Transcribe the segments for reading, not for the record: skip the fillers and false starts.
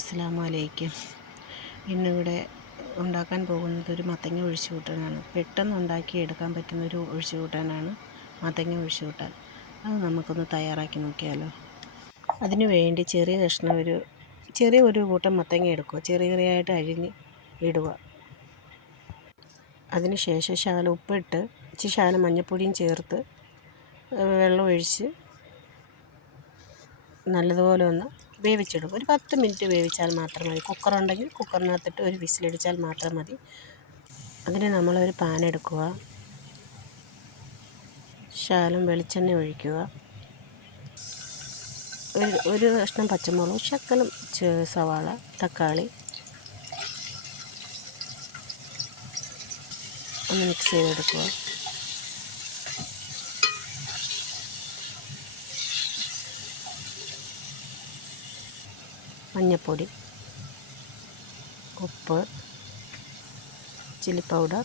അസ്സലാമു അലൈക്കും. ഇന്നിവിടെ ഉണ്ടാക്കാൻ പോകുന്നത് ഒരു മത്തങ്ങ ഒഴിച്ചുകൂട്ടാനാണ്. പെട്ടെന്ന് ഉണ്ടാക്കിയെടുക്കാൻ പറ്റുന്നൊരു ഒഴിച്ചുകൂട്ടാനാണ് മത്തങ്ങ ഒഴിച്ചുകൂട്ടാൻ. അത് നമുക്കൊന്ന് തയ്യാറാക്കി നോക്കിയാലോ. അതിനു വേണ്ടി ചെറിയ ഒരു കൂട്ടം മത്തങ്ങ എടുക്കുക. ചെറിയായിട്ട് അരിഞ്ഞ് ഇടുക. അതിനുശേഷം ശകലം ഉപ്പിട്ട് ശകലം മഞ്ഞൾപ്പൊടിയും ചേർത്ത് വെള്ളം ഒഴിച്ച് നല്ലതുപോലെ ഒന്ന് വേവിച്ചെടുക്കും. ഒരു 10 മിനിറ്റ് വേവിച്ചാൽ മാത്രം മതി. കുക്കറുണ്ടെങ്കിൽ കുക്കറിനകത്തിട്ട് ഒരു വിസിലടിച്ചാൽ മാത്രം മതി. അതിന് നമ്മളൊരു പാൻ എടുക്കുക. ശകലം വെളിച്ചെണ്ണ ഒഴിക്കുക. ഒരു കഷ്ണം പച്ചമുളക്, ശകലം സവാള, തക്കാളി ഒന്ന് മിക്സ് ചെയ്തെടുക്കുക. മഞ്ഞൾപ്പൊടി, ഉപ്പ്, ചില്ലി പൗഡർ,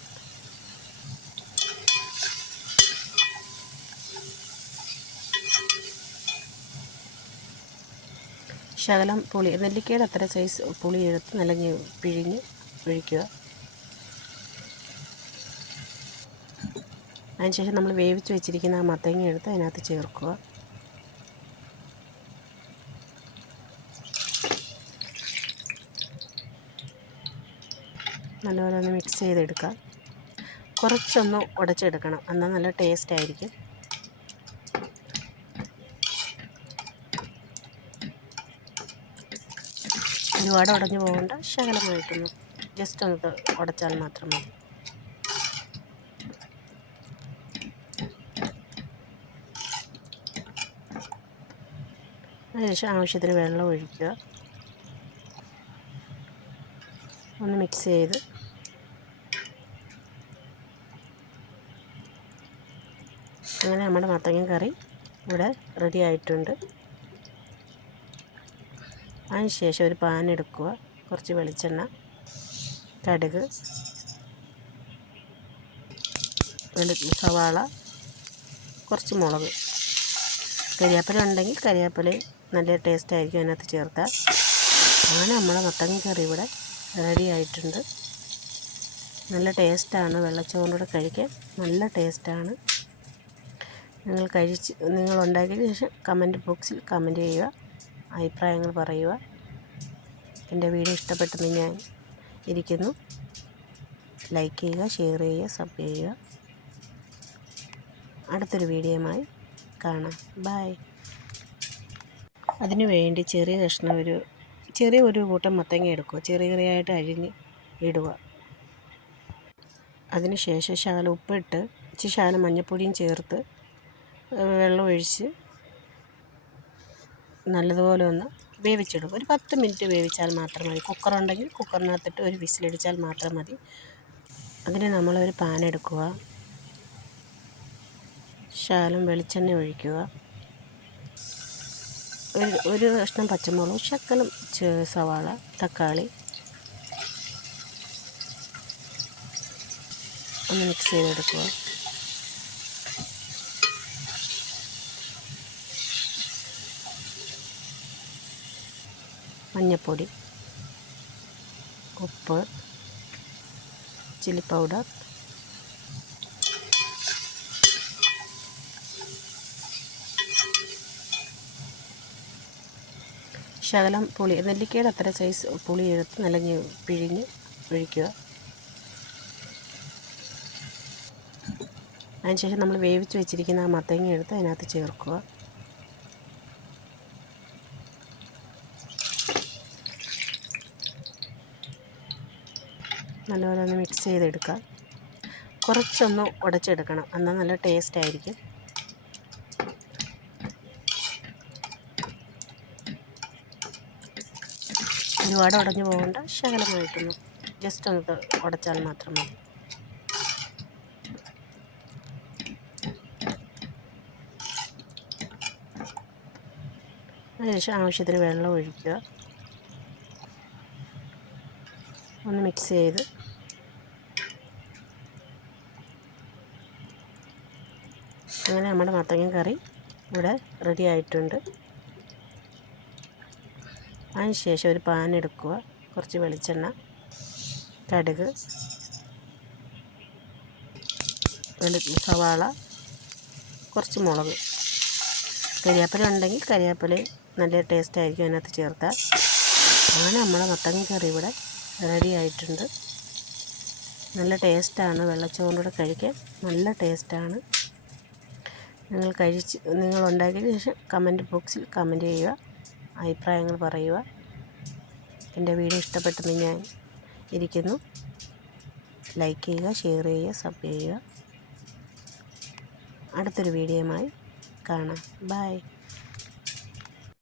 ശകലം പുളി, നെല്ലിക്കയുടെ അത്ര സൈസ് പുളി എടുത്ത് നല്ല പിഴിഞ്ഞ് ഒഴിക്കുക. അതിനുശേഷം നമ്മൾ വേവിച്ച് വെച്ചിരിക്കുന്ന ആ മത്തങ്ങ എടുത്ത് അതിനകത്ത് ചേർക്കുക. നല്ലപോലെ ഒന്ന് മിക്സ് ചെയ്തെടുക്കുക. കുറച്ചൊന്ന് ഉടച്ചെടുക്കണം, എന്നാൽ നല്ല ടേസ്റ്റ് ആയിരിക്കും. ഒരുപാട് ഉടഞ്ഞു പോകേണ്ട, ശകലമായിട്ടൊന്ന് ജസ്റ്റ് ഒന്ന് ഉടച്ചാൽ മാത്രം മതി. അതിനുശേഷം ആവശ്യത്തിന് വെള്ളം ഒഴിക്കുക. ഒന്ന് മിക്സ് ചെയ്ത് അങ്ങനെ നമ്മുടെ മത്തങ്ങ കറി ഇവിടെ റെഡി ആയിട്ടുണ്ട്. അതിനുശേഷം ഒരു പാൻ എടുക്കുക. കുറച്ച് വെളിച്ചെണ്ണ, കടുക്, സവാള, കുറച്ച് മുളക്, കരിവേപ്പില ഉണ്ടെങ്കിൽ കരിവേപ്പിലയും നല്ല ടേസ്റ്റ് ആയിരിക്കും അതിനകത്ത് ചേർത്താൽ. അങ്ങനെ നമ്മുടെ മത്തങ്ങ കറി ഇവിടെ റെഡി ആയിട്ടുണ്ട്. നല്ല ടേസ്റ്റാണ്, വെള്ളച്ചോറിൻ്റെ കഴിക്കാൻ നല്ല ടേസ്റ്റാണ്. നിങ്ങൾ ഉണ്ടാക്കിയതിന് ശേഷം കമൻറ്റ് ബോക്സിൽ കമൻറ്റ് ചെയ്യുക, അഭിപ്രായങ്ങൾ പറയുക. എൻ്റെ വീഡിയോ ഇഷ്ടപ്പെട്ടെന്ന് ഞാൻ ഇരിക്കുന്നു. ലൈക്ക് ചെയ്യുക, ഷെയർ ചെയ്യുക, സബ് ചെയ്യുക. അടുത്തൊരു വീഡിയോയുമായി കാണാം. ബൈ. അതിനു വേണ്ടി ചെറിയ ഒരു കൂട്ടം മത്തങ്ങ എടുക്കുക. ചെറിയായിട്ട് അരിഞ്ഞ് ഇടുക. അതിനുശേഷം ശകലം ഉപ്പിട്ട് ശകലം മഞ്ഞൾപ്പൊടിയും ചേർത്ത് വെള്ളം ഒഴിച്ച് നല്ലതുപോലെ ഒന്ന് വേവിച്ചെടുക്കും. ഒരു 10 മിനിറ്റ് വേവിച്ചാൽ മാത്രം മതി. കുക്കറുണ്ടെങ്കിൽ കുക്കറിനകത്തിട്ട് ഒരു വിസിലടിച്ചാൽ മാത്രം മതി. അതിന് നമ്മളൊരു പാൻ എടുക്കുക. ശകലം വെളിച്ചെണ്ണ ഒഴിക്കുക. ഒരു കഷ്ണം പച്ചമുളക്, ശകലം സവാള, തക്കാളി ഒന്ന് മിക്സ് ചെയ്തെടുക്കുക. മഞ്ഞൾപ്പൊടി, ഉപ്പ്, ചില്ലി പൗഡർ, ശകലം പുളി, നെല്ലിക്കയുടെ അത്ര സൈസ് പുളി എടുത്ത് നല്ല പിഴിഞ്ഞ് ഒഴിക്കുക. അതിനുശേഷം നമ്മൾ വേവിച്ച് വെച്ചിരിക്കുന്ന ആ മത്തങ്ങ എടുത്ത് അതിനകത്ത് ചേർക്കുക. നല്ലപോലെ ഒന്ന് മിക്സ് ചെയ്തെടുക്കുക. കുറച്ചൊന്ന് ഉടച്ചെടുക്കണം, എന്നാൽ നല്ല ടേസ്റ്റ് ആയിരിക്കും. ഒരുപാട് ഉടഞ്ഞു പോകേണ്ട, ശകലമായിട്ടൊന്ന് ജസ്റ്റ് ഒന്ന് ഉടച്ചാൽ മാത്രം മതി. അതിനുശേഷം ആവശ്യത്തിന് വെള്ളം ഒഴിക്കുക. ഒന്ന് മിക്സ് ചെയ്ത് അങ്ങനെ നമ്മുടെ മത്തങ്ങ കറി ഇവിടെ റെഡി ആയിട്ടുണ്ട്. അതിനുശേഷം ഒരു പാൻ എടുക്കുക, കുറച്ച് വെളിച്ചെണ്ണ, കടുക്, സവാള, കുറച്ച് മുളക്, കരിവേപ്പില ഉണ്ടെങ്കിൽ കരിവേപ്പിലയും നല്ല ടേസ്റ്റ് ആയിരിക്കും അതിനകത്ത് ചേർത്താൽ. അങ്ങനെ നമ്മുടെ മത്തങ്ങ കറി ഇവിടെ റെഡി ആയിട്ടുണ്ട്. നല്ല ടേസ്റ്റാണ്, വെള്ളച്ചോറിൻ്റെ കഴിക്കാൻ നല്ല ടേസ്റ്റാണ്. നിങ്ങൾ ഉണ്ടാക്കിയതിന് ശേഷം കമൻറ്റ് ബോക്സിൽ കമൻറ്റ് ചെയ്യുക, അഭിപ്രായങ്ങൾ പറയുക. എൻ്റെ വീഡിയോ ഇഷ്ടപ്പെട്ടെന്ന് ഞാൻ ഇരിക്കുന്നു. ലൈക്ക് ചെയ്യുക, ഷെയർ ചെയ്യുക, സബ് ചെയ്യുക. അടുത്തൊരു വീഡിയോയുമായി കാണാം. ബൈ.